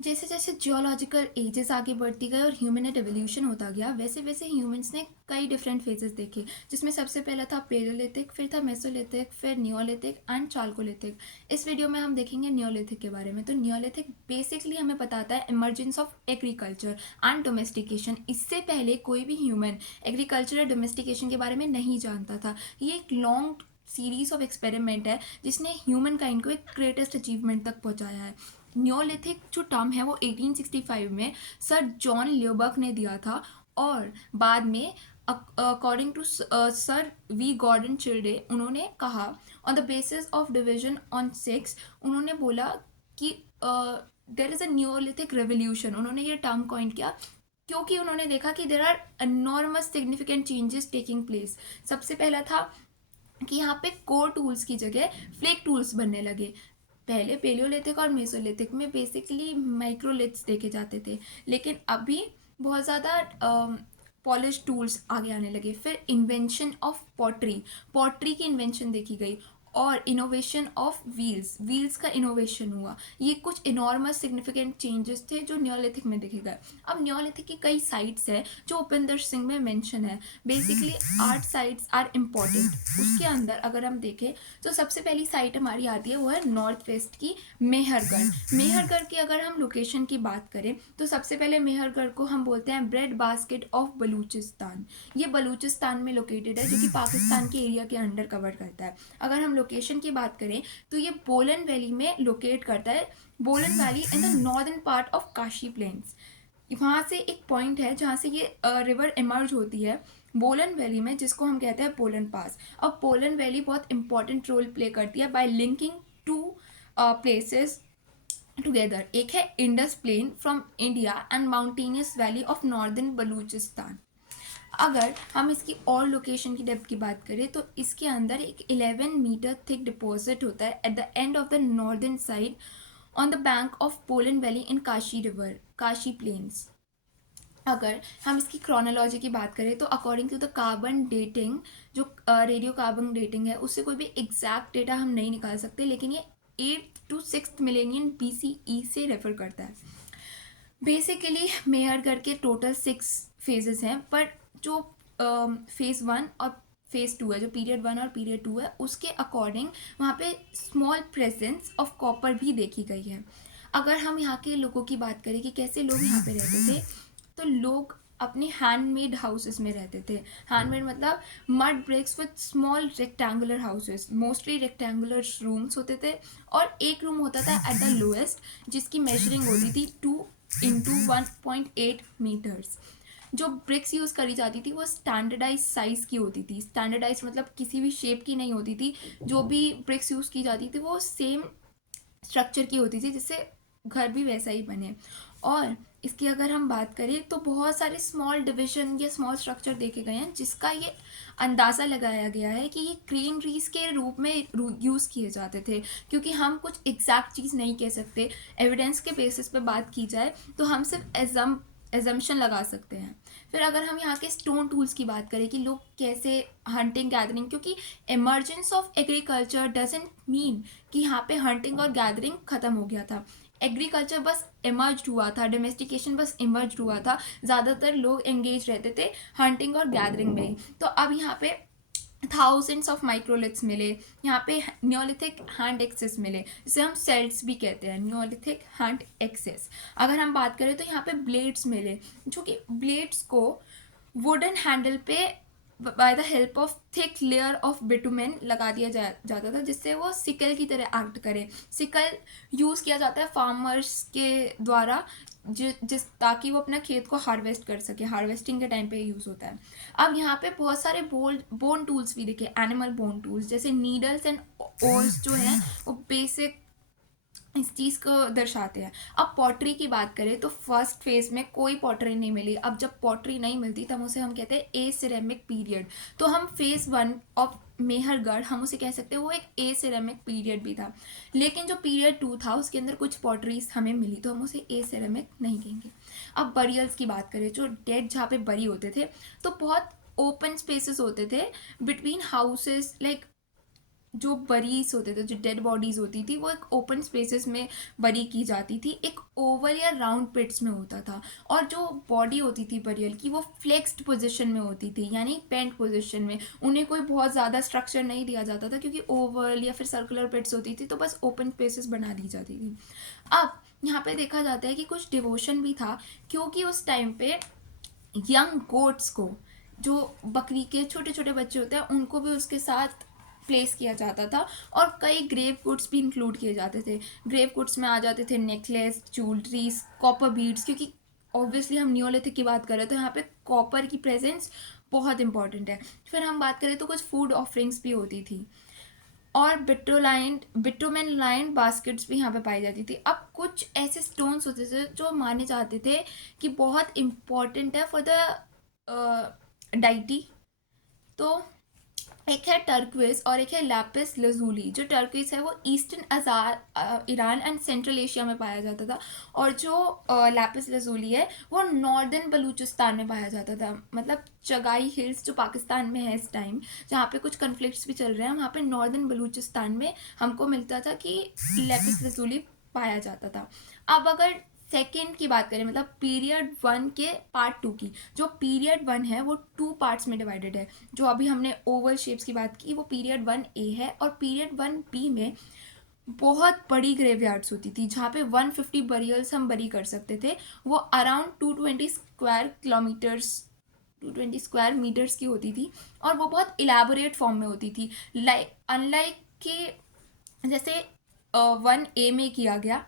जैसे जैसे geological edges आगे बढ़ती गए और ह्यूमन एवोल्यूशन होता गया, वैसे वैसे ह्यूमंस ने कई डिफरेंट फेजेस देखे, जिसमें सबसे पहला था पेलोलिथिक, फिर था मेसोलिथिक, फिर नियोलिथिक एंड चाल्कोलिथिक। इस वीडियो में हम देखेंगे नियोलिथिक के बारे में। तो नियोलिथिक बेसिकली हमें बताता है emergence of agriculture and domestication. इससे पहले कोई भी ह्यूमन एग्रीकल्चर और डोमेस्टिकेशन के बारे में नहीं जानता था। ये एक लॉन्ग सीरीज ऑफ एक्सपेरिमेंट है जिसने ह्यूमन काइंड को एक ग्रेटेस्ट अचीवमेंट तक पहुंचाया है। न्योलिथिक जो टर्म है वो 1865 में सर जॉन ल्यूबर्ग ने दिया था, और बाद में according to sir V Gordon Childe उन्होंने कहा on the basis of division on sex, उन्होंने बोला कि there is a neolithic revolution. उन्होंने ये टर्म कॉइन किया क्योंकि उन्होंने देखा कि there are enormous significant changes taking place. सबसे पहला था कि यहाँ पे कोर टूल्स की जगह फ्लेक टूल्स बनने लगे। पहले पेलियोलिथिक और मेसोलिथिक में बेसिकली माइक्रोलिथ्स देखे जाते थे, लेकिन अभी बहुत ज़्यादा पॉलिश टूल्स आगे आने लगे। फिर इन्वेंशन ऑफ पॉटरी, पॉटरी की इन्वेंशन देखी गई, और इनोवेशन ऑफ व्हील्स, व्हील्स का इनोवेशन हुआ। ये कुछ इनॉर्मस सिग्निफिकेंट चेंजेस थे जो न्योलिथिक में देखे गए। अब न्योलिथिक की कई साइट्स हैं जो उपिंदर सिंह में मेंशन है। Basically 8 sites are important. उसके अंदर अगर हम देखें तो सबसे पहली साइट हमारी आती है वो है नॉर्थ वेस्ट की मेहरगढ़। मेहरगढ़ की अगर हम लोकेशन की बात करें तो सबसे पहले मेहरगढ़ को हम बोलते हैं ब्रेड बास्केट ऑफ बलूचिस्तान। ये बलूचिस्तान में लोकेटेड है जो कि पाकिस्तान के एरिया के अंडर कवर करता है। अगर हम लोकेशन की बात करें तो ये बोलन वैली में लोकेट करता है। Bolan valley in the northern part of Kachi plains. वहाँ से एक पॉइंट है जहाँ से ये रिवर इमर्ज होती है बोलन वैली में, जिसको हम कहते हैं पोलन पास। अब पोलन वैली बहुत इंपॉर्टेंट रोल प्ले करती है by linking to places together. एक है Indus plain from India and mountainous valley of northern Baluchistan. अगर हम इसकी और लोकेशन की डेप्थ की बात करें तो इसके अंदर एक 11 मीटर थिक डिपॉजिट होता है at the end of the northern side on the bank of Bolan valley in Kachi river, Kachi plains. अगर हम इसकी क्रोनोलॉजी की बात करें तो according to the carbon dating, जो रेडियो कार्बन डेटिंग है, उससे कोई भी एग्जैक्ट डेटा हम नहीं निकाल सकते, लेकिन ये 8th to 6th millennium BCE से रेफर करता है। बेसिकली मेहरगढ़ के टोटल 6 फेजेस हैं, पर जो फेज़ 1 और फेज़ 2 है, जो पीरियड 1 और पीरियड 2 है, उसके अकॉर्डिंग वहाँ पे स्मॉल प्रेजेंस ऑफ कॉपर भी देखी गई है। अगर हम यहाँ के लोगों की बात करें कि कैसे लोग यहाँ पे रहते थे, तो लोग अपने हैंडमेड हाउसेस में रहते थे। हैंडमेड मतलब mud bricks with small rectangular houses, mostly rectangular rooms होते थे, और एक रूम होता था एट द लोएस्ट जिसकी मेजरिंग होती थी 2 into 1.8 मीटर्स। जो ब्रिक्स यूज़ करी जाती थी वो स्टैंडर्डाइज साइज़ की होती थी। स्टैंडर्डाइज मतलब किसी भी शेप की नहीं होती थी। जो भी ब्रिक्स यूज़ की जाती थी वो सेम स्ट्रक्चर की होती थी, जिससे घर भी वैसा ही बने। और इसकी अगर हम बात करें तो बहुत सारे स्मॉल डिवीजन या स्मॉल स्ट्रक्चर देखे गए हैं, जिसका ये अंदाज़ा लगाया गया है कि ये ग्रीनरीज के रूप में यूज़ किए जाते थे। क्योंकि हम कुछ एग्जैक्ट चीज़ नहीं कह सकते, एविडेंस के बेसिस पे बात की जाए तो हम सिर्फ एजम्पशन लगा सकते हैं। फिर अगर हम यहाँ के स्टोन टूल्स की बात करें कि लोग कैसे हंटिंग गैदरिंग, क्योंकि emergence of agriculture doesn't mean कि यहाँ पे हंटिंग और गैदरिंग ख़त्म हो गया था। एग्रीकल्चर बस इमर्ज हुआ था, डोमेस्टिकेशन बस इमर्ज हुआ था। ज़्यादातर लोग एंगेज रहते थे हंटिंग और गैदरिंग में ही। तो अब यहाँ पे थाउजेंड्स ऑफ माइक्रोलिथ्स मिले। यहाँ पे न्योलिथिक हैंड एक्सेस मिले, जिसे हम सेल्ट्स भी कहते हैं, न्योलिथिक हैंड एक्सेस। अगर हम बात करें तो यहाँ पे ब्लेड्स मिले, जो कि ब्लेड्स को वुडन हैंडल पे by the help of thick layer of bitumen लगा दिया जाता था, जिससे वो सिकल की तरह एक्ट करे। सिकल यूज़ किया जाता है फार्मर्स के द्वारा, जिस ताकि वो अपना खेत को हार्वेस्ट कर सके। हार्वेस्टिंग के टाइम पे यूज़ होता है। अब यहाँ पे बहुत सारे बोन टूल्स भी दिखे, एनिमल बोन टूल्स, जैसे नीडल्स एंड ओर्स जो हैं वो बेसिक इस चीज़ को दर्शाते हैं। अब पॉटरी की बात करें तो फर्स्ट फेज में कोई पॉटरी नहीं मिली। अब जब पॉटरी नहीं मिलती तब उसे हम कहते हैं ए सिरेमिक पीरियड। तो हम फेज़ 1 ऑफ मेहरगढ़ हम उसे कह सकते हैं वो एक ए सिरेमिक पीरियड भी था। लेकिन जो पीरियड 2 था उसके अंदर कुछ पॉटरीज हमें मिली, तो हम उसे ए सिरेमिक नहीं कहेंगे। अब बरियल्स की बात करें, जो डेड जहाँ पे बरी होते थे तो बहुत ओपन स्पेसेस होते थे बिटवीन हाउसेस, लाइक जो बरीज होते थे, जो डेड बॉडीज होती थी, वो एक ओपन स्पेसेस में बरी की जाती थी, एक ओवल या राउंड पिट्स में होता था। और जो बॉडी होती थी बरियल की, वो फ्लेक्स्ड पोजीशन में होती थी, यानी पेंट पोजीशन में। उन्हें कोई बहुत ज़्यादा स्ट्रक्चर नहीं दिया जाता था, क्योंकि ओवल या फिर सर्कुलर पिट्स होती थी, तो बस ओपन स्पेसेस बना दी जाती थी। अब यहाँ पे देखा जाता है कि कुछ डिवोशन भी था, क्योंकि उस टाइम पे यंग गोट्स को, जो बकरी के छोटे छोटे बच्चे होते हैं, उनको भी उसके साथ प्लेस किया जाता था। और कई ग्रेव गुड्स भी इंक्लूड किए जाते थे। ग्रेव गुड्स में आ जाते थे नेकलेस, ज्वेलरीज, कॉपर बीड्स, क्योंकि ऑब्वियसली हम नियोलिथिक की बात कर रहे हैं, तो यहाँ पे कॉपर की प्रेजेंस बहुत इंपॉर्टेंट है। फिर हम बात करें तो कुछ फूड ऑफरिंग्स भी होती थी, और बिटुमेन लाइन बास्केट्स भी यहाँ पे पाई जाती थी। अब कुछ ऐसे स्टोन्स होते थे जो माने जाते थे कि बहुत इम्पॉर्टेंट है फॉर द डाइटी। तो एक है टर्क्विस और एक है लैपिस लजूली। जो टर्क्विस है वो eastern Iran and central Asia में पाया जाता था, और जो लैपिस लजूली है वो नॉर्दर्न बलूचिस्तान में पाया जाता था। मतलब चगाई हिल्स जो पाकिस्तान में है इस टाइम, जहाँ पे कुछ कन्फ्लिक्ट्स भी चल रहे हैं, वहाँ पे नॉर्दर्न बलूचिस्तान में हमको मिलता था कि लैपिस लजूली पाया जाता था। अब अगर सेकेंड की बात करें, मतलब पीरियड वन के पार्ट टू की, जो पीरियड वन है वो टू पार्ट्स में डिवाइडेड है। जो अभी हमने ओवल शेप्स की बात की, वो पीरियड वन ए है, और पीरियड वन बी में बहुत बड़ी ग्रेवयार्ड्स होती थी, जहाँ पे 150 बरियल्स हम बरी कर सकते थे। वो अराउंड 220 स्क्वायर मीटर्स की होती थी, और वो बहुत इलेबोरेट फॉर्म में होती थी। अनलाइक के जैसे वन ए में किया गया,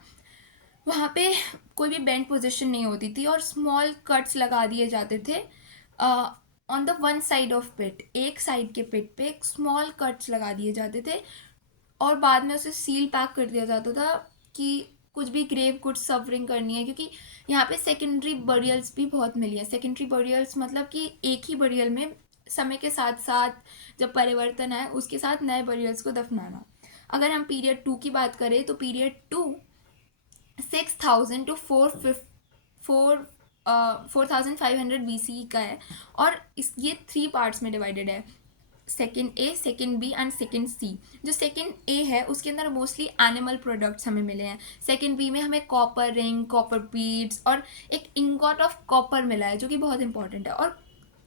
वहाँ पे कोई भी बेंड पोजीशन नहीं होती थी, और स्मॉल कट्स लगा दिए जाते थे on the one side of pit. एक साइड के पिट पे स्मॉल कट्स लगा दिए जाते थे, और बाद में उसे सील पैक कर दिया जाता था कि कुछ भी ग्रेव गुड्स सफरिंग करनी है, क्योंकि यहाँ पे सेकेंडरी बरियल्स भी बहुत मिली है। सेकेंडरी बरियल्स मतलब कि एक ही बरियल में समय के साथ साथ जब परिवर्तन आए, उसके साथ नए बरियल्स को दफनाना। अगर हम पीरियड टू की बात करें, तो पीरियड टू 6000 टू 4500 BCE का है, और ये थ्री पार्ट्स में डिवाइडेड है, second A, second B and second C. जो सेकेंड ए है उसके अंदर मोस्टली एनिमल प्रोडक्ट्स हमें मिले हैं। सेकेंड बी में हमें कॉपर रिंग, कॉपर बीड्स और एक इंगॉट ऑफ कॉपर मिला है, जो कि बहुत इंपॉर्टेंट है। और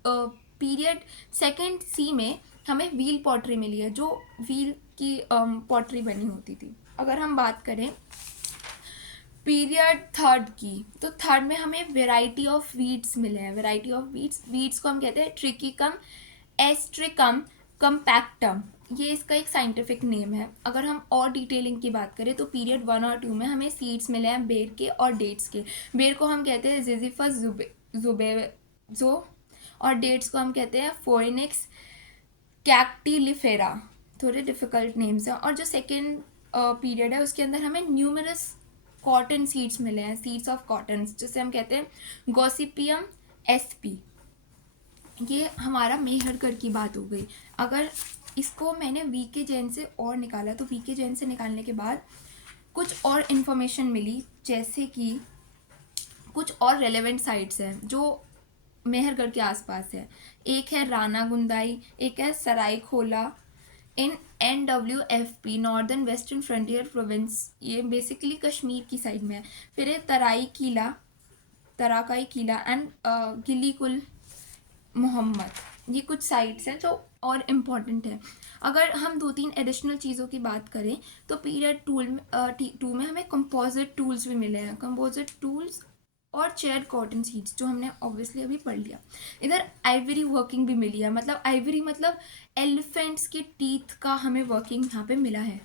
पीरियड सेकेंड सी में हमें व्हील पॉटरी मिली है, जो व्हील की पॉटरी बनी होती थी। अगर हम बात करें पीरियड थर्ड की, तो थर्ड में हमें वेराइटी ऑफ वीड्स मिले हैं। वेराइटी ऑफ वीड्स को हम कहते हैं ट्रिकिकम एस्ट्रिकम कम्पैक्टम, ये इसका एक साइंटिफिक नेम है। अगर हम और डिटेलिंग की बात करें, तो पीरियड वन और टू में हमें सीड्स मिले हैं बेर के और डेट्स के। बेर को हम कहते हैं जिजिफस जुबेजो, और डेट्स को हम कहते हैं फोइनिक्स कैक्टिलिफेरा। थोड़े डिफिकल्ट नेम्स हैं। और जो सेकेंड पीरियड है उसके अंदर हमें न्यूमरस कॉटन सीड्स मिले हैं, सीड्स ऑफ कॉटन, जिसे हम कहते हैं गॉसिपियम एसपी। ये हमारा मेहरगढ़ की बात हो गई। अगर इसको मैंने वीके जैन से और निकाला, तो वीके जैन से निकालने के बाद कुछ और इन्फॉर्मेशन मिली, जैसे कि कुछ और रेलेवेंट साइट्स हैं जो मेहरगढ़ के आसपास है। एक है राना गुंदाई, एक है सरायखोला इन NWFP, northern western frontier province, ये बेसिकली कश्मीर की साइड में है। फिर है तराकाई किला एंड गिली कुल मोहम्मद। ये कुछ साइट्स हैं जो और इम्पॉर्टेंट है। अगर हम दो तीन एडिशनल चीज़ों की बात करें, तो पीरियड टू में हमें कंपोजिट टूल्स भी मिले हैं। कंपोजिट टूल्स और चेयर कॉटन सीड्स, जो हमने ऑब्वियसली अभी पढ़ लिया। इधर आइवरी वर्किंग भी मिली है, मतलब आइवरी मतलब एलिफेंट्स के टीथ का हमें वर्किंग यहाँ पे मिला है।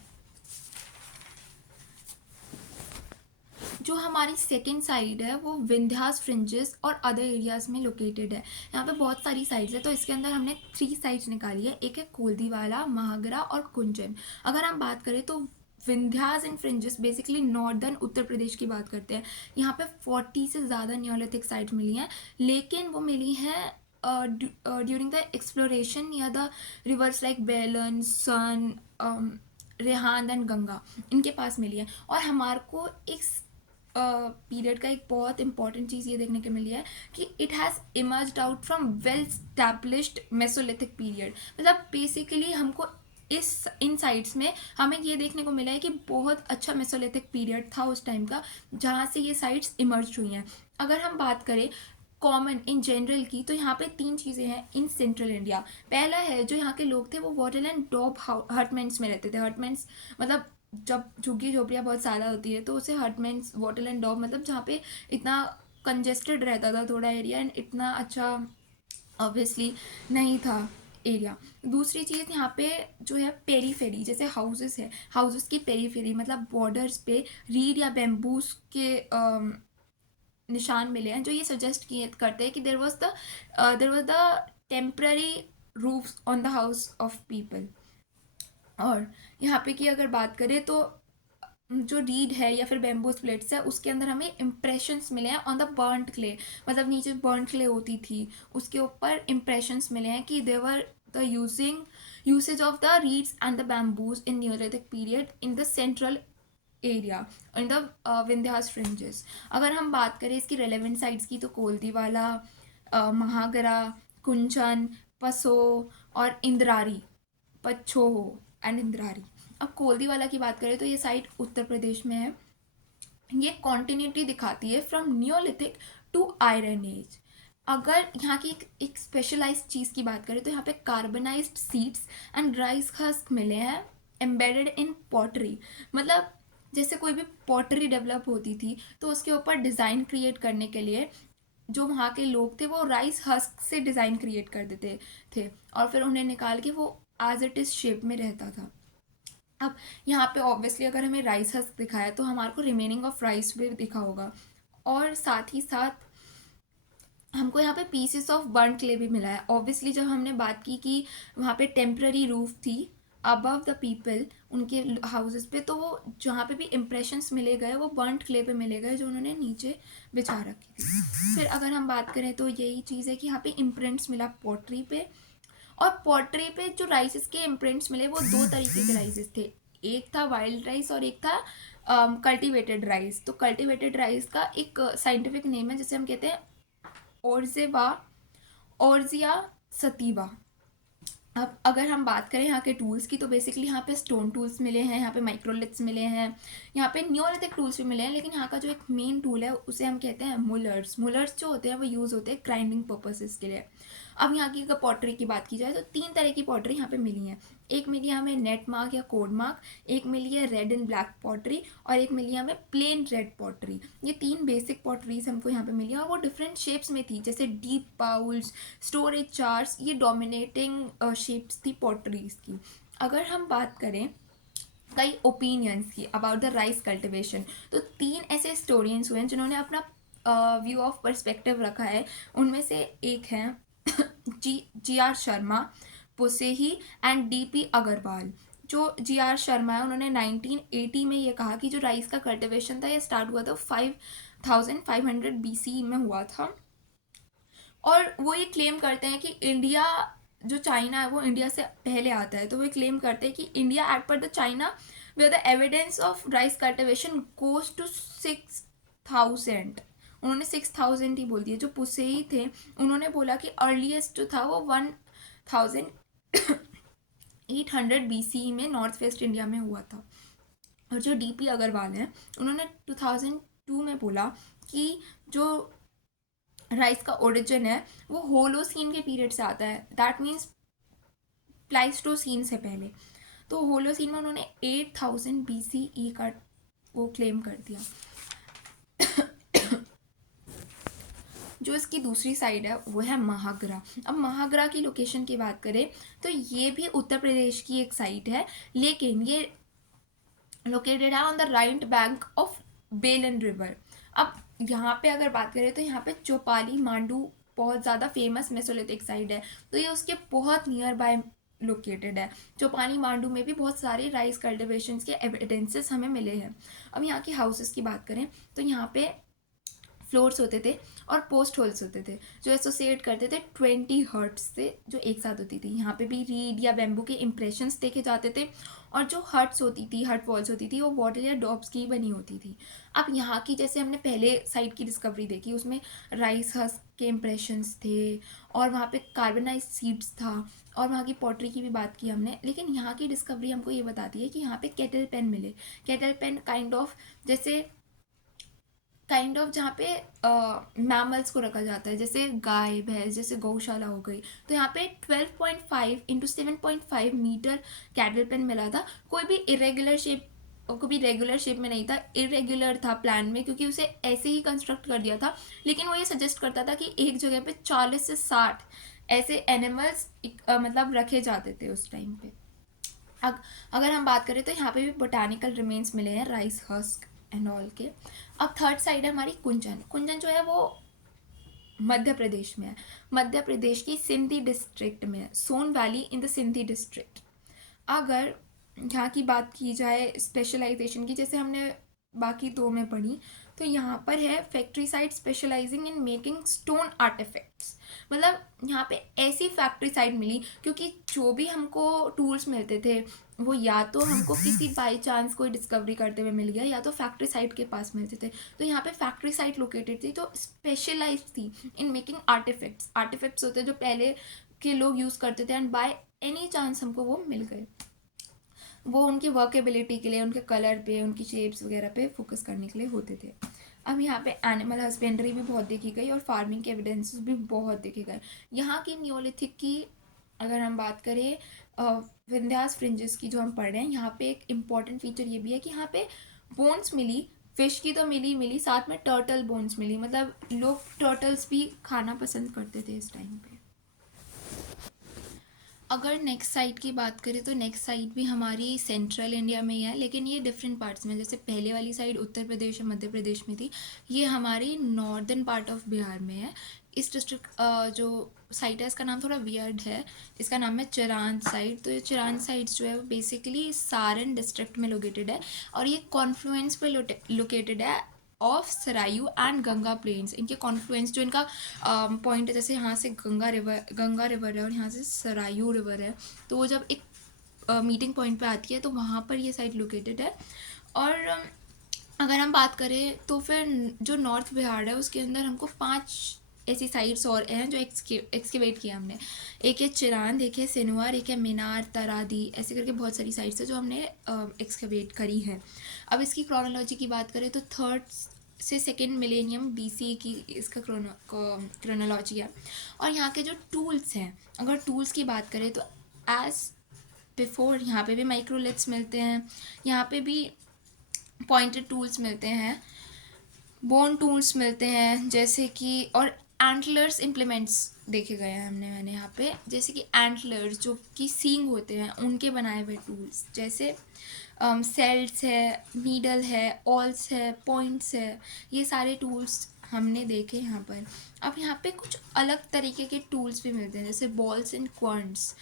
जो हमारी सेकेंड साइड है वो विंध्यास फ्रिंजेस और अदर एरियाज में लोकेटेड है। यहाँ पे बहुत सारी साइड्स है, तो इसके अंदर हमने 3 साइड्स निकाली है। एक है कोल्दीवाला, महागरा और कुंजन। अगर हम बात करें तो Vindhyas and fringes basically northern Uttar Pradesh की बात करते हैं। यहाँ पे 40 से ज़्यादा न्योलिथिक साइट्स मिली हैं, लेकिन वो मिली हैं ड्यूरिंग द एक्सप्लोरेशन या द रिवर्स लाइक बेलन, सन, रेहान एंड गंगा, इनके पास मिली है। और हमारे को इस पीरियड का एक बहुत इंपॉर्टेंट चीज़ ये देखने को मिली है कि it has emerged out from well established Mesolithic period. मतलब बेसिकली हमको इन साइट्स में हमें ये देखने को मिला है कि बहुत अच्छा मेसोलिथिक पीरियड था उस टाइम का, जहाँ से ये साइट्स इमर्ज हुई हैं। अगर हम बात करें कॉमन इन जनरल की, तो यहाँ पे 3 चीज़ें हैं इन सेंट्रल इंडिया। पहला है, जो यहाँ के लोग थे वो वॉटल एंड डॉब हटमेंट्स में रहते थे। हटमेंट्स मतलब जब झुग्गी झोपड़ियाँ बहुत ज़्यादा होती है तो उसे हटमेंट्स, वॉटल एंड डॉब मतलब जहाँ पे इतना कंजेस्टेड रहता था थोड़ा एरिया एंड इतना अच्छा ऑब्वियसली नहीं था एरिया। दूसरी चीज़ यहाँ पे जो है पेरीफेरी, जैसे हाउसेस है, हाउसेस की पेरीफेरी मतलब बॉर्डर्स पे रीड या बेम्बूस के निशान मिले हैं, जो ये सजेस्ट किए करते हैं कि there was the temporary roofs on the house of people. और यहाँ पे की अगर बात करें तो जो रीड है या फिर बेम्बू प्लेट्स है, उसके अंदर हमें इम्प्रेशंस मिले हैं ऑन द बर्न्ट क्ले, मतलब नीचे बर्न्ट क्ले होती थी उसके ऊपर इम्प्रेशंस मिले हैं कि there were the usage of the reeds and the bamboos in neolithic period in the central area in the Vindhyas fringes. अगर हम बात करें इसकी रेलेवेंट साइट्स की, तो कोल्दीवाला, महागरा, कुंचन, पसो और इंद्रारी, पच्छोहो एंड इंद्रारी। अब कोल्दीवाला की बात करें तो ये साइट उत्तर प्रदेश में है। ये कॉन्टिन्यूटी दिखाती है from neolithic to iron age. अगर यहाँ की एक स्पेशलाइज्ड चीज़ की बात करें तो यहाँ पे कार्बनाइज्ड सीड्स एंड राइस हस्क मिले हैं एम्बेडेड इन पॉटरी। मतलब जैसे कोई भी पॉटरी डेवलप होती थी तो उसके ऊपर डिज़ाइन क्रिएट करने के लिए जो वहाँ के लोग थे वो राइस हस्क से डिज़ाइन क्रिएट कर देते थे और फिर उन्हें निकाल के वो एज इट इज़ शेप में रहता था। अब यहाँ पे ऑब्वियसली अगर हमें राइस हस्क दिखाया तो हमारे को रिमेनिंग ऑफ राइस भी दिखा होगा, और साथ ही साथ हमको यहाँ पे पीसेस ऑफ बर्न क्ले भी मिला है। ऑब्वियसली जब हमने बात की कि वहाँ पे टेम्प्ररी रूफ थी अबव द पीपल उनके हाउसेस पे, तो वो जहाँ पे भी इम्प्रेशंस मिले गए वो बर्न क्ले पे मिले गए जो उन्होंने नीचे बिछा रखी थी। फिर अगर हम बात करें तो यही चीज़ है कि यहाँ पे इम्प्रिंट्स मिला पॉटरी पे, और पॉटरी पे जो राइसेस के इम्प्रिंट्स मिले वो 2 तरीके के राइसेस थे। एक था वाइल्ड राइस और एक था कल्टीवेटेड राइस। तो कल्टीवेटेड राइस का एक साइंटिफिक नेम है जिसे हम कहते हैं ओर्जेवा, ओर्जिया सतीवा। अब अगर हम बात करें यहाँ के टूल्स की, तो बेसिकली यहाँ पे स्टोन टूल्स मिले हैं, यहाँ पे माइक्रोलिथ्स मिले हैं, यहाँ पे न्योलिथिक टूल्स भी मिले हैं, लेकिन यहाँ का जो एक मेन टूल है उसे हम कहते हैं मुलर्स। मुलर्स जो होते हैं वो यूज़ होते हैं ग्राइंडिंग पर्पसेस के लिए। अब यहाँ की अगर पॉटरी की बात की जाए तो 3 तरह की पॉटरी यहाँ पे मिली हैं। एक मिली है हमें नेट मार्क या कोड मार्क, एक मिली है रेड एंड ब्लैक पॉटरी, और एक मिली है हमें प्लेन रेड पॉटरी। ये 3 बेसिक पॉटरीज हमको यहाँ पे मिली हैं और वो डिफरेंट शेप्स में थी, जैसे डीप बाउल्स, स्टोरेज जार्स, ये डोमिनेटिंग शेप्स थी पॉटरीज की। अगर हम बात करें कई ओपिनियंस की अबाउट द राइस कल्टिवेशन, तो 3 ऐसे हिस्टोरियंस हुए हैं जिन्होंने अपना व्यू ऑफ पर्सपेक्टिव रखा है। उनमें से एक हैं जी आर शर्मा, पुसेही एंड डीपी अग्रवाल। जो जी आर शर्मा है उन्होंने 1980 में ये कहा कि जो राइस का कल्टिवेशन था ये स्टार्ट हुआ था 5500 BC में हुआ था, और वो ये क्लेम करते हैं कि इंडिया जो चाइना है वो इंडिया से पहले आता है। तो वो क्लेम करते हैं कि India at par the China where the evidence of rice cultivation goes to 6000। उन्होंने 6000 ही बोल दिया। जो पुसेई थे उन्होंने बोला कि अर्लीस्ट जो था वो 1800 BC में नॉर्थ वेस्ट इंडिया में हुआ था। और जो डीपी अग्रवाल हैं उन्होंने 2002 में बोला कि जो राइस का ओरिजिन है वो होलोसीन के पीरियड से आता है, दैट मीन्स प्लाइस्टोसीन से पहले। तो होलोसीन में उन्होंने 8000 BCE का वो क्लेम कर दिया। जो इसकी दूसरी साइड है वो है महागरा। अब महागरा की लोकेशन की बात करें तो ये भी उत्तर प्रदेश की एक साइट है, लेकिन ये लोकेटेड है on the right bank of बेलन रिवर। अब यहाँ पे अगर बात करें तो यहाँ पे चौपाली मांडू बहुत ज़्यादा फेमस मेसोलिथिक साइट है, तो ये उसके बहुत नियर बाय लोकेटेड है। चौपाली मांडू में भी बहुत सारे राइस कल्टिवेशंस के एविडेंसेस हमें मिले हैं। अब यहाँ की हाउसेस की बात करें तो यहाँ पे फ्लोर्स होते थे और पोस्ट होल्स होते थे जो एसोसिएट करते थे 20 हर्ट्स से, जो एक साथ होती थी। यहाँ पे भी रीड या बैम्बू के इम्प्रेशंस देखे जाते थे, और जो हट्स होती थी, हट वॉल्स होती थी, वो वॉटर या डॉब्स की बनी होती थी। अब यहाँ की जैसे हमने पहले साइट की डिस्कवरी देखी, उसमें राइस हस्क के इम्प्रेशंस थे और वहाँ पे कार्बनाइज सीड्स था, और वहाँ की पॉटरी की भी बात की हमने। लेकिन यहाँ की डिस्कवरी हमको ये बताती है कि यहाँ पे केटल पेन मिले। केटल पेन काइंड ऑफ जहाँ पे मैमल्स को रखा जाता है, जैसे गाय भैंस, जैसे गौशाला हो गई। तो यहाँ पे 12.5 × 7.5 मीटर कैटल पेन मिला था। कोई भी इरेगुलर शेप, कोई भी रेगुलर शेप में नहीं था, इरेगुलर था प्लान में, क्योंकि उसे ऐसे ही कंस्ट्रक्ट कर दिया था। लेकिन वो ये सजेस्ट करता था कि एक जगह पे 40 से 60 ऐसे एनिमल्स मतलब रखे जाते थे उस टाइम पे। अगर हम बात करें तो यहाँ पे भी बोटानिकल रिमेन्स मिले हैं, राइस हस्क एंड ऑल के। अब थर्ड साइड है हमारी कुंजन। कुंजन जो है वो मध्य प्रदेश में है, मध्य प्रदेश की सिंधी डिस्ट्रिक्ट में है, Son valley in the Sidhi district. अगर यहाँ की बात की जाए स्पेशलाइजेशन की, जैसे हमने बाकी दो में पढ़ी, तो यहाँ पर है factory site specializing in making stone artifacts. मतलब यहाँ पे ऐसी फैक्ट्री साइट मिली, क्योंकि जो भी हमको टूल्स मिलते थे वो या तो हमको किसी बाई चांस कोई डिस्कवरी करते हुए मिल गया, या तो फैक्ट्री साइट के पास मिलते थे। तो यहाँ पे फैक्ट्री साइट लोकेटेड थी, तो स्पेशलाइज थी इन मेकिंग आर्टिफैक्ट्स। आर्टिफैक्ट्स होते जो पहले के लोग यूज़ करते थे, एंड बाय एनी चांस हमको वो मिल गए। वो उनकी वर्केबिलिटी के लिए, उनके कलर पे, उनकी शेप्स वगैरह पे फोकस करने के लिए होते थे। अब यहाँ पे एनिमल हस्बेंड्री भी बहुत देखी गई और फार्मिंग के एविडेंसेस भी बहुत देखे गए। यहाँ की नियोलिथिक की अगर हम बात करें, विंध्यास फ्रिंजेस की जो हम पढ़ रहे हैं, यहाँ पे एक इम्पॉर्टेंट फीचर ये भी है कि यहाँ पे बोन्स मिली, फिश की तो मिली, साथ में टर्टल बोन्स मिली। मतलब लोग टर्टल्स भी खाना पसंद करते थे इस टाइम पे। अगर नेक्स्ट साइट की बात करें तो नेक्स्ट साइट भी हमारी सेंट्रल इंडिया में ही है, लेकिन ये डिफरेंट पार्ट्स में। जैसे पहले वाली साइड उत्तर प्रदेश और मध्य प्रदेश में थी, ये हमारी नॉर्दर्न पार्ट ऑफ बिहार में है। इस डिस्ट्रिक्ट जो साइट है, इसका नाम थोड़ा वियर्ड है, इसका नाम है चिरांद साइट। तो ये चिरांद साइट जो है वो बेसिकली सारण डिस्ट्रिक्ट में लोकेटेड है, और ये कॉन्फ्लुएंस पे लोकेटेड है of Sarayu and Ganga plains. इनके कॉन्फ्लुएंस जो इनका पॉइंट है, जैसे यहाँ से गंगा रिवर है और यहाँ से सरायू रिवर है, तो वो जब एक मीटिंग पॉइंट पे आती है तो वहाँ पर ये साइट लोकेटेड है। और अगर हम बात करें तो फिर जो नॉर्थ बिहार है उसके अंदर हमको 5 ऐसी साइट्स और हैं जो एक्सकेवेट किया हमने। एक है चिरांद, एक है सिनुआर, एक है मीनार, तरादी, ऐसे करके बहुत सारी साइट्स है जो हमने एक्सकेवेट करी हैं। अब इसकी क्रोनोलॉजी की बात करें तो 3rd से 2nd मिलेनियम BC की इसका क्रोनोलॉजी है। और यहाँ के जो टूल्स हैं, अगर टूल्स की बात करें तो एज बिफोर यहाँ पे भी माइक्रोलिथ्स मिलते हैं, यहाँ पे भी पॉइंटेड टूल्स मिलते हैं, बोन टूल्स मिलते हैं, जैसे कि और एंटलर्स इम्प्लीमेंट्स देखे गए हैं मैंने यहाँ पे, जैसे कि एंटलर्स जो कि सींग होते हैं उनके बनाए हुए टूल्स, जैसे सेल्स है, नीडल है, ऑल्स है, पॉइंट्स है, ये सारे टूल्स हमने देखे यहाँ पर। अब यहाँ पे कुछ अलग तरीके के टूल्स भी मिलते हैं, जैसे बॉल्स एंड क्वार्न्स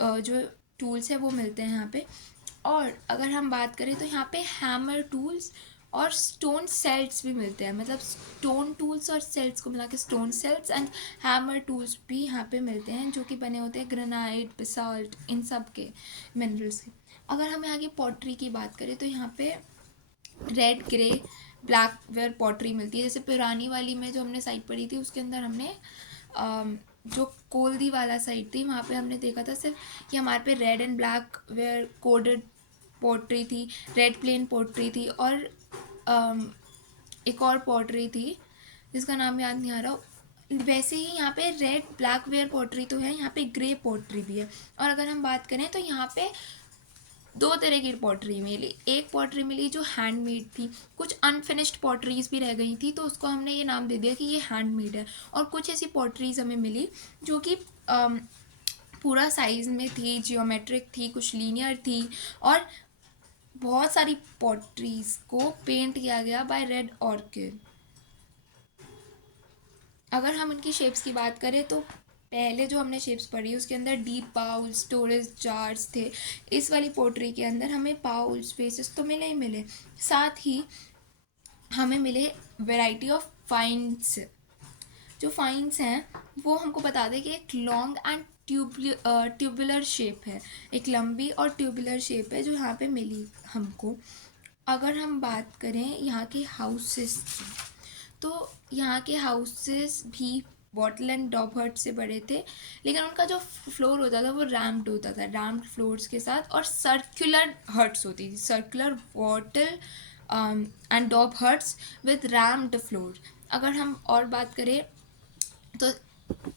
जो टूल्स है वो मिलते हैं यहाँ पे। और अगर हम बात करें तो यहाँ पे हैमर टूल्स और स्टोन सेल्स भी मिलते हैं, मतलब स्टोन टूल्स और सेल्स को मिला के stone celts, and hammer tools भी यहाँ पे मिलते हैं जो कि बने होते हैं ग्रेनाइट, बेसाल्ट, इन सब के मिनरल्स के। अगर हम यहाँ की पॉटरी की बात करें तो यहाँ पे red, grey, black ware pottery मिलती है। जैसे पुरानी वाली में जो हमने साइट पढ़ी थी उसके अंदर हमने जो कोलदी वाला साइट थी वहाँ पे हमने देखा था सिर्फ कि हमारे पे red and black ware coded pottery थी, रेड प्लेन पॉटरी थी, और एक और पॉटरी थी जिसका नाम याद नहीं आ रहा। वैसे ही यहाँ पे रेड ब्लैक वेयर पॉटरी तो है, यहाँ पे ग्रे पॉटरी भी है। और अगर हम बात करें तो यहाँ पे 2 तरह की पॉटरी मिली। एक पॉटरी मिली जो हैंडमेड थी, कुछ अनफिनिश्ड पॉटरीज भी रह गई थी तो उसको हमने ये नाम दे दिया कि ये हैंडमेड है। और कुछ ऐसी पॉटरीज हमें मिली जो कि पूरा साइज में थी, जियोमेट्रिक थी, कुछ लीनियर थी, और बहुत सारी पॉटरीज को पेंट किया गया बाय रेड ऑर्किड। अगर हम इनकी शेप्स की बात करें तो पहले जो हमने शेप्स पढ़ी उसके अंदर डीप बाउल, स्टोरेज जार्स थे। इस वाली पोट्री के अंदर हमें बाउल स्पेसेस तो मिले ही मिले, साथ ही हमें मिले वैरायटी ऑफ फाइंड्स। जो फाइंड्स हैं वो हमको बता दें कि एक लॉन्ग एंड ट्यूबुलर शेप है, एक लंबी और ट्यूबुलर शेप है जो यहाँ पे मिली हमको। अगर हम बात करें यहाँ के हाउसेस की, तो यहाँ के हाउसेस भी बॉटल एंड डॉग हट से बड़े थे, लेकिन उनका जो फ्लोर होता था वो रैम्ड होता था, रैम्ड फ्लोर्स के साथ, और सर्कुलर हट्स होती थी, circular bottle and dog huts with rumped floor. अगर हम और बात करें तो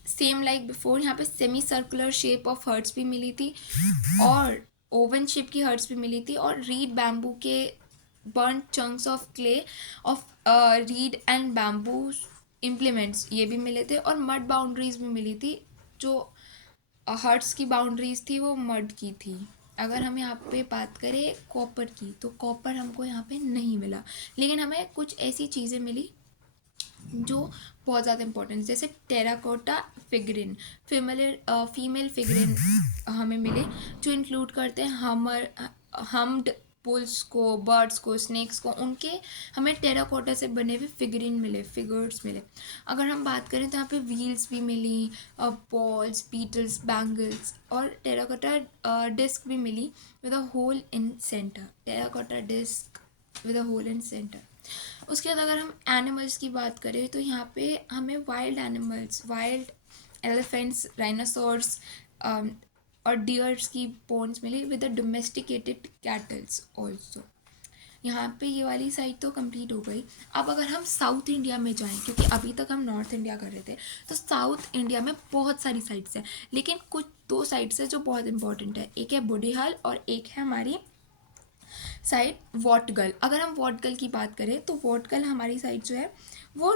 सेम लाइक बिफोर यहाँ पे semi circular shape of hearths भी मिली थी, और ओवन शेप की हर्ट्स भी मिली थी, और रीड बैम्बू के burn chunks of clay of read and bamboo implements ये भी मिले थे, और मड बाउंड्रीज भी मिली थी। जो हर्ट्स की बाउंड्रीज थी वो मड की थी। अगर हम यहाँ पे बात करें कॉपर की, तो कॉपर हमको यहाँ पे नहीं मिला, लेकिन हमें कुछ ऐसी चीज़ें मिली जो बहुत ज़्यादा इंपॉर्टेंट, जैसे टेराकोटा फिगरिन, फीमेल फिगरिन हमें मिले, जो इंक्लूड करते हैं हम्ड पुल्स को, बर्ड्स को, स्नेक्स को, उनके हमें टेराकोटा से बने हुए फिगरिन मिले, फिगर्स मिले। अगर हम बात करें तो यहाँ पे व्हील्स भी मिली, बॉल्स, बीटल्स, बैंगल्स, और टेराकोटा डिस्क भी मिली with a hole in centre, terracotta disc with a hole in centre. उसके बाद अगर हम एनिमल्स की बात करें तो यहाँ पे हमें wild animals, wild elephants, rhinoceros और डियर्स की बोन्स मिली with the domesticated cattles also. यहाँ पे ये वाली साइड तो कंप्लीट हो गई। अब अगर हम साउथ इंडिया में जाएं, क्योंकि अभी तक हम नॉर्थ इंडिया कर रहे थे, तो साउथ इंडिया में बहुत सारी साइट्स हैं, लेकिन कुछ दो साइट्स हैं जो बहुत इंपॉर्टेंट है। एक है बुढ़ियाल और एक है हमारी साइड वोटगल। अगर हम वोटगल की बात करें तो वोटगल हमारी साइड जो है वो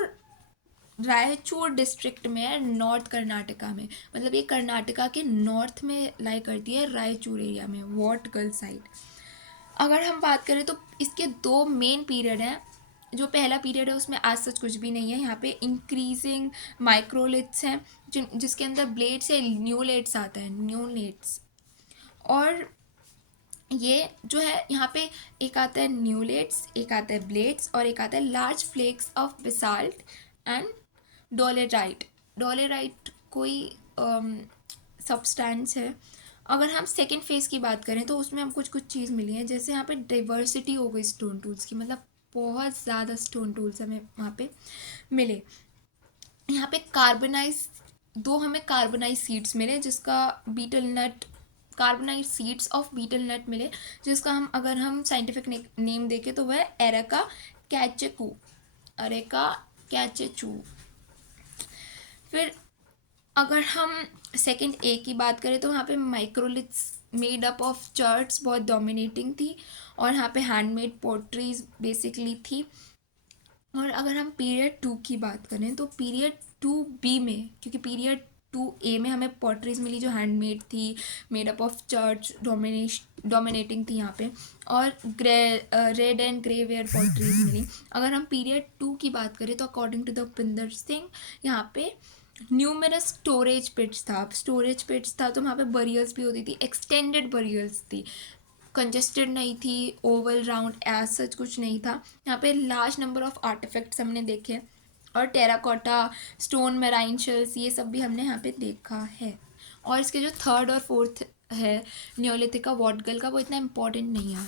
रायचूर डिस्ट्रिक्ट में है, नॉर्थ कर्नाटका में, मतलब ये कर्नाटका के नॉर्थ में लाई करती है, रायचूर एरिया में, वोटगल साइड। अगर हम बात करें तो इसके दो मेन पीरियड हैं। जो पहला पीरियड है उसमें आज सच कुछ भी नहीं है, यहाँ पे इंक्रीजिंग माइक्रोलिथ्स हैं जिसके अंदर ब्लेड्स या न्यूलेट्स आता है, न्यूलेट्स। और ये जो है यहाँ पे एक आता है न्यूलेट्स, एक आता है ब्लेड्स, और एक आता है large flakes of basalt and dolerite. Dolerite कोई सब्सटेंस है। अगर हम सेकेंड फेज की बात करें तो उसमें हम कुछ चीज़ मिली है, जैसे यहाँ पे डाइवर्सिटी हो गई स्टोन टूल्स की, मतलब बहुत ज़्यादा स्टोन टूल्स हमें वहाँ पे मिले। यहाँ पे हमें कार्बोनाइज सीड्स मिले, जिसका betel nut, carbonise seeds of betel nut मिले, जिसका अगर हम साइंटिफिक नेम देखें तो वह है एरेका कैचेकू, एरेका कैचेचू। फिर अगर हम सेकंड ए की बात करें तो यहाँ पे माइक्रोलिथ्स मेड अप ऑफ चर्ट्स बहुत डोमिनेटिंग थी, और यहाँ पे हैंडमेड पोट्रीज बेसिकली थी। और अगर हम पीरियड 2 की बात करें तो पीरियड 2B में, क्योंकि पीरियड 2A में हमें पॉटरीज मिली जो हैंडमेड थी, made up of church, dominating थी यहाँ पे, और red and grey ware potteries मिली। अगर हम पीरियड 2 की बात करें तो according to the Pinder Singh यहाँ पे न्यूमरस स्टोरेज पिट्स था, तो वहाँ पे बरियल्स भी होती थी, एक्सटेंडेड बरियल्स थी, कंजेस्टेड नहीं थी, ओवल राउंड एज सच कुछ नहीं था। यहाँ पे लार्ज नंबर ऑफ आर्टिफैक्ट्स हमने देखे, और टेराकोटा, स्टोन, मेराइन शेल्स, ये सब भी हमने यहाँ पे देखा है। और इसके जो थर्ड और फोर्थ है नियोलिथिक का, वॉटगल का, वो इतना इम्पोर्टेंट नहीं है।